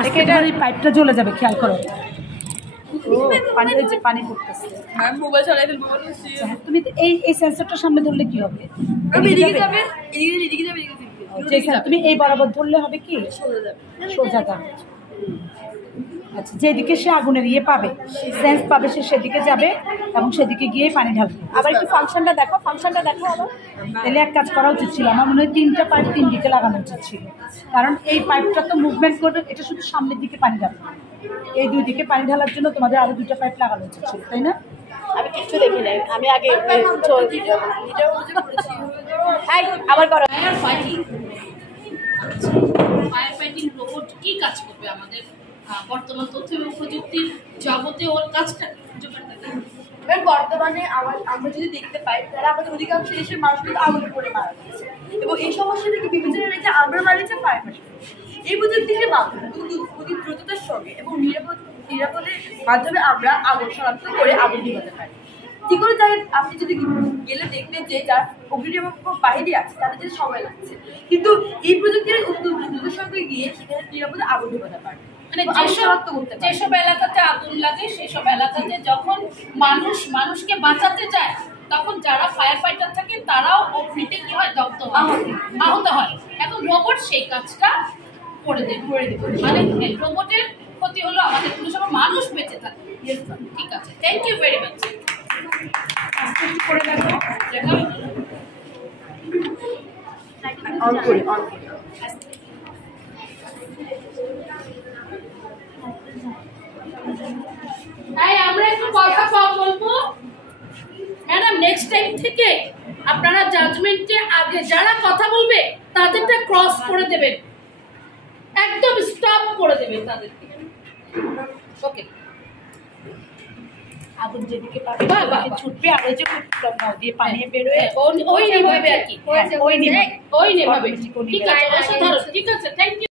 আজকে এটার এই পাইপটা জ্বলে যাবে, খেয়াল করো। পানি হয়েছে, পানি পড়তেছে। মোবাইল চালাই ফেলবো। তুমি এই সেন্সরটার সামনে ধরলে কি হবে? তুমি এই বরাবর ধরলে হবে কি সোজা যাবে। আচ্ছা, যেদিকে সে আগুনের পাবে, সেন্স পাবে, সে সেদিকে যাবে এবং সেদিকে গিয়ে পানি ঢালবে। আবার একটু ফাংশনটা দেখো, আবার। তাহলে এক কাজ করা উচিত ছিল, আমার মনে হয় 3টা পাইপ 3 দিকে লাগানো উচিত ছিল, কারণ এই পাইপটা তো মুভমেন্ট করবে, এটা শুধু সামনের দিকে পানি ঢালবে। এই 2 দিকে পানি ঢালার জন্য তোমাদের আরো 2টা পাইপ লাগানো উচিত ছিল, তাই না? আমি কিছু দেখি নাই, আমি আগে আবার করো। ফায়ার ফাইটিং রোবট কি কাজ করবে আমাদের বর্তমান তথ্য এবং প্রযুক্তির জগতে? ওর কাজটা বর্তমানে আমরা যদি দেখতে পাই, তারা আমাদের অধিকাংশ দেশের মানুষ কিন্তু আগুনে পড়ে মারা যাচ্ছে, এবং এই সমস্যা থেকে বিবেচনা রেখে আমরা মারিয়েছে ফায়ার ফাইটার। এই প্রযুক্তির মাধ্যমে অতি দ্রুততার সঙ্গে এবং নিরাপদের মাধ্যমে আমরা আগুন শনাক্ত করে আগুন নিভাতে পারি। যে কোনো জায়গায় আপনি যদি গেলে দেখবেন যে যারা অগ্নিনির্বাপক বাহিনী আছে তাদের যে সময় লাগছে, কিন্তু এই প্রযুক্তির দ্রুততার সঙ্গে গিয়ে সেখানে নিরাপদে আগুন নিভাতে পারে। মানে যেসব এলাকাতে আগুন লাগে, সেসব এলাকাতে যখন মানুষকে বাঁচাতে যায়, তখন যারা ফায়ার ফাইটার থাকে তারাও অগ্নিতে কি হয়, আহত হয়। এখন রোবট সেই কাজটা করে দেবে। মানে রোবটের ক্ষতি হলো আমাদের কোনো সময় মানুষ বেঁচে থাকে। ঠিক আছে, থ্যাংক ইউ ভেরি মাচ। করে দেখো, তাই আমরা একটু কথা কম বলবো। ম্যাডাম, নেক্সট টাইম থেকে আপনারা জাজমেন্টে আগে যারা কথা বলবে তাদেরটা ক্রস করে দেবেন, একদম স্টপ করে দেবেন তাদেরকে। ওকে, আগুন যেদিকে পাবে ছুটবে, আর ওই যে দিয়ে পানি বেরোয় ওই নেভাবে আর কি, ওই নেভাবে। ঠিক আছে, অসাধারণ। ঠিক আছে, থ্যাংক ইউ।